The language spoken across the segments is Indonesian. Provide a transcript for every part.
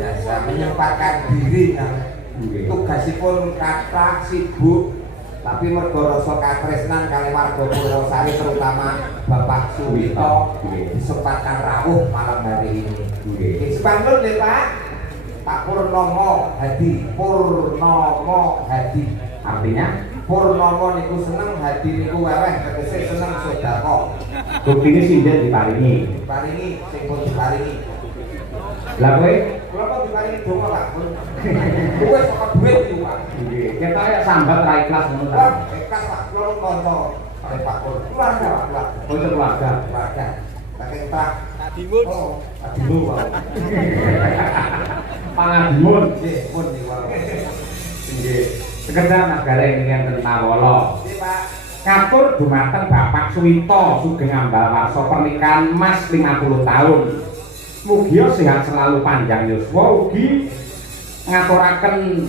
biasa menyempatkan diri kan. Tugasipun kathah sibuk tapi mergo rasa katresnan kali warga Purwosari terutama Bapak Suwito disempatkan rawuh malam hari ini. Sepantun deh Pak. Pak Purnomo Hadi, Purnomo Hadi. Artinya Purnomo niku seneng, Hadi niku weweh, tegese seneng sedekah. Buktine sinten diparingi? Diparingi sing pun diparingi. Lah kowe kula kok diparingi donga Pak. Kowe saka duit iki Pak. Nggih, ketok ya sambat ra ikhlas ngono ta. Ikhlas Pak, kula kanca kali Pak Pur. Keluarga Pak, keluarga. Keluarga. Saking Pak Adimun. Oh, Adimun Pak. Pangadimun. Nggih, pun niku. Nggih. Sekedar nagara ing enten Mawala. Nggih Pak. Katur dumateng Bapak Suwito Sugeng Ambalwarsa pernikahan Mas 50 tahun. Mugia sehat selalu panjang yuswa ugi ngaturaken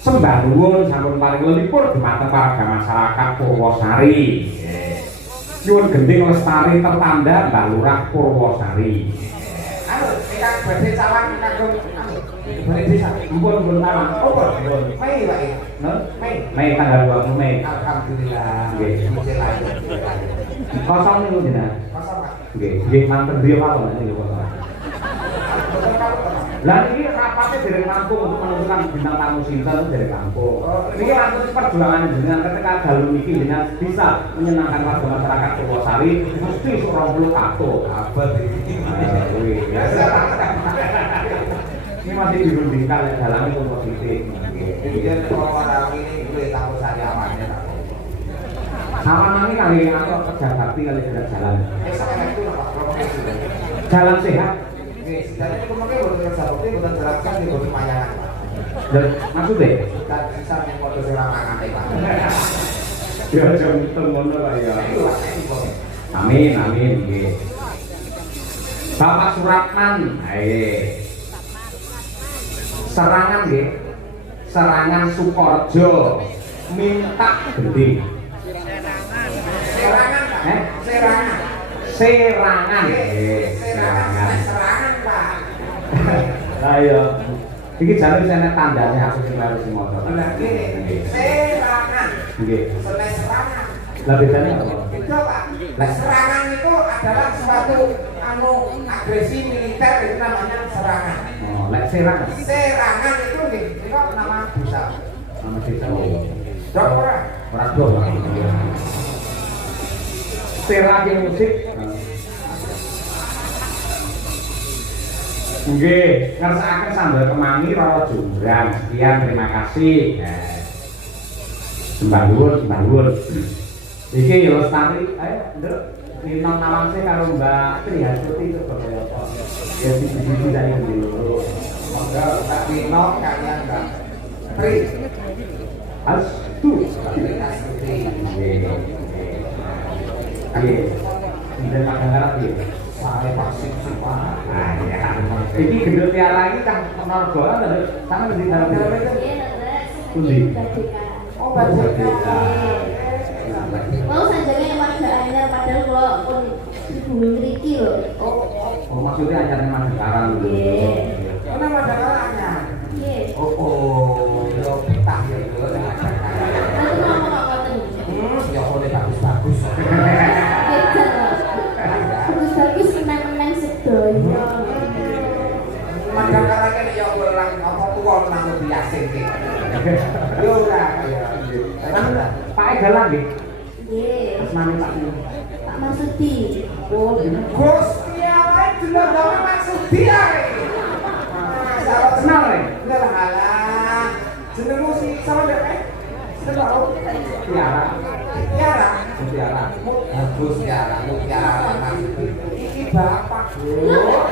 sembah nuwun sampun paring lelipur dumateng warga masyarakat Purwosari. Nyuwun gending lestari tertanda Mbah Lurah Purwosari. Anu, ingkang badhe cawan kagem badhe desa. Mumpun taman. Oh, pun. Mei Pak. Mei tanggal 20 Mei. Alhamdulillah. Nggih. Muji lahir. Kosong niku jenengan. Kosong Pak. Nggih, nggih manten griya mawon niku kosong. Lah ini rapatnya dari kampung untuk menentukan bintang tamu sinten dari kampung. Ini langsung perjuangan dengan ketika dalu niki dengan bisa menyenangkan warga masyarakat Purwosari mesti seorang puluh kato. Abad iki. Ini masih dirundingkan ya dalamnya positif. Kemudian orang ini gue tahu saya amannya tak. Sama nanti kali atau kerja bakti kali tidak jalan. Sekarang itu Pak. Jalan sehat. Jadi itu makanya bukan kerja bakti, bukan jelaskan di bukan mayangan Pak. Dan maksudnya? Dan sisa yang foto serangan Pak. Ya jangan ngono lah ya. Amin amin nggih. Bapak Suratman, ayo. Serangan nggih. Serangan Sukorejo minta gede. Serangan Pak. Serangan. Serangan. Serangan. Serangan Pak. Lah iya. Iki jare sene tandane aku sing harus motor. Lah nggih. Serangan. Nggih. Serangan. Lah bedane apa? Beda Pak. Lah serangan itu adalah suatu agresi militer itu namanya serangan. Oh, lek serangan. Serangan itu nih, itu nama desa. Nama desa. Dok ora? Ora dok. Serang musik. Nggih, ngersakaken sambal kemangi Roro Jumbrang. Sekian, terima kasih. Sembah nuwun. Iki ya lestari, ayo nduk minong nawangse karo Mbak Tri Hasuti itu kaya apa. Ya siji-siji dari dulu. Monggo tak dino kalian Mbak Tri. Astu. Nggih. Sinten makangarap iki? Saya vaksin semua. Iki gendut piala iki Kang Norgo lho, sama ngendi dalam itu? Pundi? Oh, Badeka. Mau sanjane warga anyar padahal kula pun bumi mriki lho. Oh, maksudnya acaranya Madagaran lho. Nggih. Ana Madagaranya. Nggih. Oh, yo betah ya lho. Aku mau kok ngoten. Ya oleh bagus-bagus. Bagus-bagus menang-menang sedoyo. Madagaranya nek yo orang apa tuwa nang biasa iki. Yo ora ya. Pak Egalan nggih. Nggih. Asmane Pak Pak Marsudi. Oh, gini. Gusti Allah jenenge Maksudi ae. Salah Kenal ya? Enggak halah. Jenengmu si sama dek. Seneng. Tiara. Tiara. Tiara. Bagus Tiara, Tiara Maksudi. Iki bapak, Bro.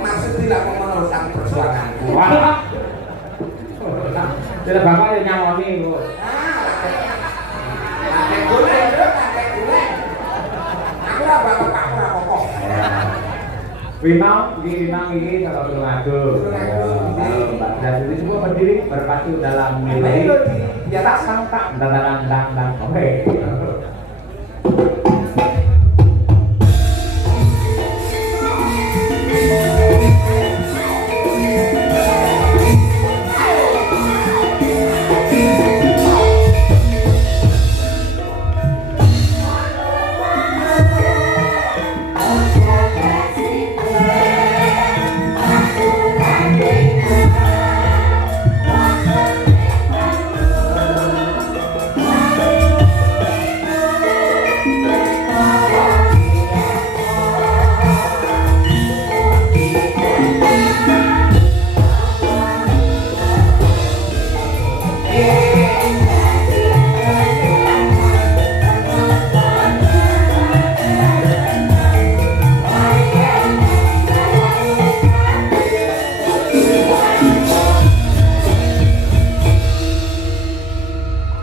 Maksudi lah mau meneruskan perjuanganku. Wah. Jadi bapak yang nyawani kok. Kakek gule, kakek gule. Aku lah bapak aku lah pokok. Winong, ini kalau ngadu. Kalau Mbak Jasudi semua berdiri berpatu dalam nilai. Di atas tak, dan. Oke.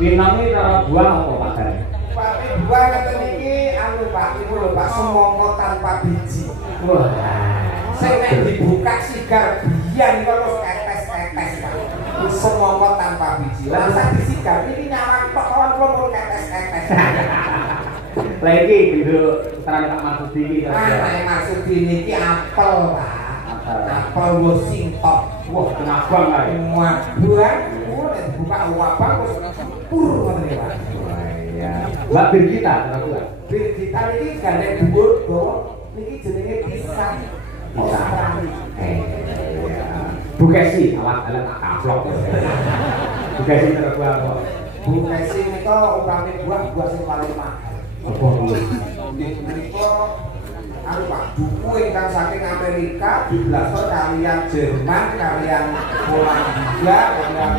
Pinangi cara buah apa Pak Dari? Pak buah kata niki anu Pak niku lho Pak semongo tanpa biji. Wah. Sing nek dibuka sigar biyen kok terus tetes-tetes Pak. Semongo tanpa biji. Lah sak disigar iki nyawang tok kawan kula pun tetes-tetes. Lah iki gitu terang Pak Marsudi iki. Nek Marsudi niki apel Pak. Apel Washington. Wah, kenapa enggak? Wah, buah. Nek dibuka wabang terus pur ngoten iki Pak. Iya. Mbak Birgita, kenapa? Birgita niki gandeng dhuwur dawa niki jenenge pisang. Pisang. Bu Kesi, alat tak kaplok. Bu Kesi terbuah apa? Bu Kesi nika umpame buah sing paling mahal. Apa kuwi? Menika anu Pak, buku ingkang saking Amerika diblasor kalian Jerman, kalian Polandia, kalian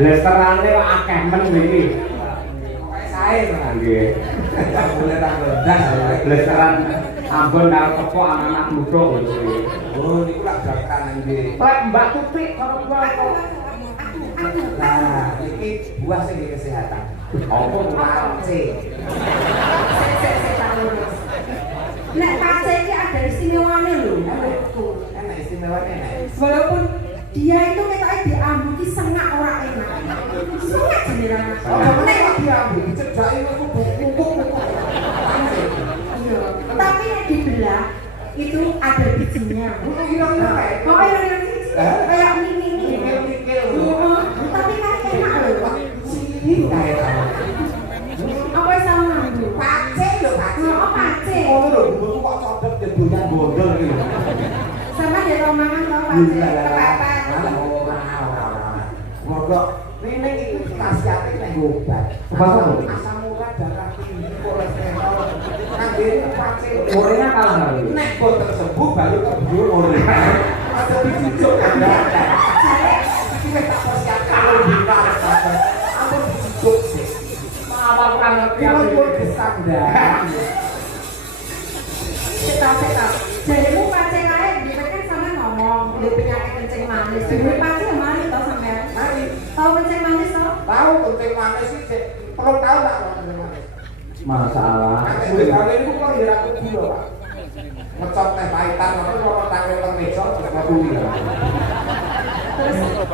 Blasterane kok akeh men iki. pokoke sae Nggih. ya boleh tak ndas. Blasteran Ambon karo kepok anak-anak muda lho. Oh, niku lak jakaran nggih. Lek Mbak Tutik karo buah kok. Nah, iki buah sing nggih kesehatan. Apa Pace. Nek pace iki ada istimewane lho. Enak istimewanya enak. Walaupun dia itu ketoknya diambuki sengak ora enak. Sengak jenengan. Oh, nek kok diambil dicedhaki niku bubuk-bubuk. Iya. Tapi nek dibelah itu ada bijinya. Butuh kira-kira kayak. Oh, iya. Kayak mini. Mikir-mikir. Tapi kan enak lho. Sini kayak apa? Apa sama Bu? Pace lho, pace. Oh, pace. Oh, lho, bubuk kok codot jebulnya gondol gitu. Sama dia romangan tau pace. Kepepet. Mogok ini itu khasiatnya nek obat. Asam urat darah tinggi, kolesterol. Kangge pace. Orangnya kalah kali. Nek boten sembuh baru kebiur ora. Ada dicucuk kan. Iki wis tak persiapkan lho bisa. Ampun dicucuk sih. Awal kan ngerti Kulo aku. pun gesang dah. Setak. Jadimu pace kae dipikir sama ngomong, dia penyakit kencing manis. Dulu pace kemarin tau sampean. Mari. Tahu kencing manis tau? Tahu kencing manis sih, Cek. Perlu tahu tak kalau kencing manis? Masalah. Nek wis kali niku kok dirakut gula, Pak. Ngecot teh pahitan apa kok tangkel teng meja terus ngakui.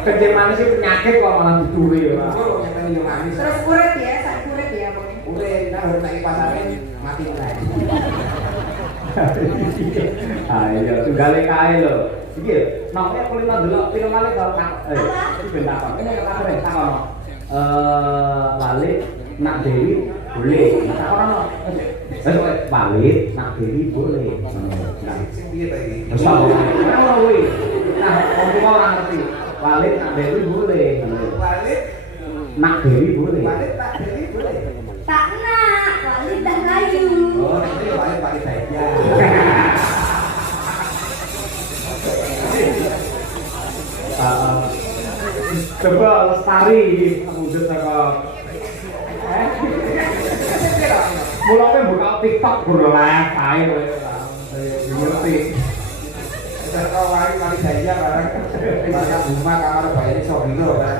Kencing manis itu penyakit kok malah dicuri ya. Pak. Kok nyeteni yo manis. Terus urip ya, sak urip ya pokoknya. Udah, nah harus naik pasarnya mati lagi. Ayo, tunggale kae lho. Iki lho, namanya kulino delok film malih karo iki ben takon. Ini kata ben takon. Balik nak Dewi boleh. Takon ono. Wes balik nak Dewi boleh. Nah, Sing piye ta iki? wis tak ono kuwi. Nah, wong tuwa ora ngerti. Balik nak Dewi boleh. Balik, Nak Dewi boleh. balik tak jadi boleh. Tak nak, wali tak layu. Oh, nek iki balik saja. Coba lestari wujud saka mulane buka TikTok guru live ae kowe. Ngerti. Wis kok balik saja barang. Barang rumah kamar bayar iso biro kan.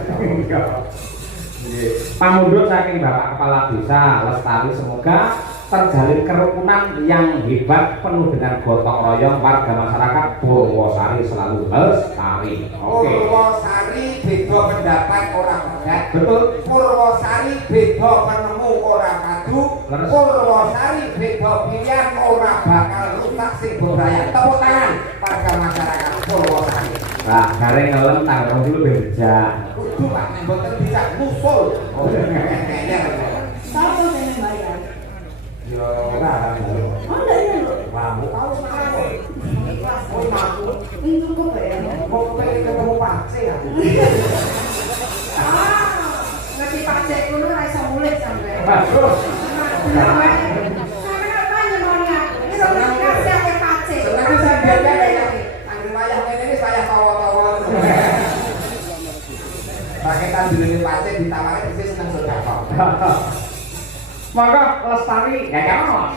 Pamundhut saking Bapak Kepala Desa Lestari, semoga terjalin kerukunan yang hebat penuh dengan gotong royong warga masyarakat Purwosari selalu lestari. Oke. Purwosari beda pendapat orang pegat. Betul. Purwosari beda penemu orang kadu. Leres. Purwosari beda pilihan orang bakal rusak sing budaya. Tepuk tangan warga masyarakat Purwosari. Nah, gareng ngelem tanggal dulu beja. Kudu Pak, mboten bisa ngusul. Oh, Tahu kok saya bayar. Yo ora kan. Oh enggak ini lho. Wah, mau tahu sekarang kok. Oh, mampu. Ini cukup ya. Mau pengen ketemu pace ya. Ngerti pace kulo ra iso mulit sampe. Waduh. Sampe apa nyemonya? Ini lho kasih ake pace. Seneng wis biasa ya. Anggere wayah ngene iki saya tawa-tawa. Paketan dilene pace ditawari persis seneng sedekah. Maka lestari ya kan.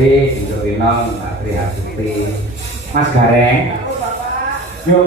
kasih Dinjo Winong Mbak Tri Hasuti Mas Gareng nyuwun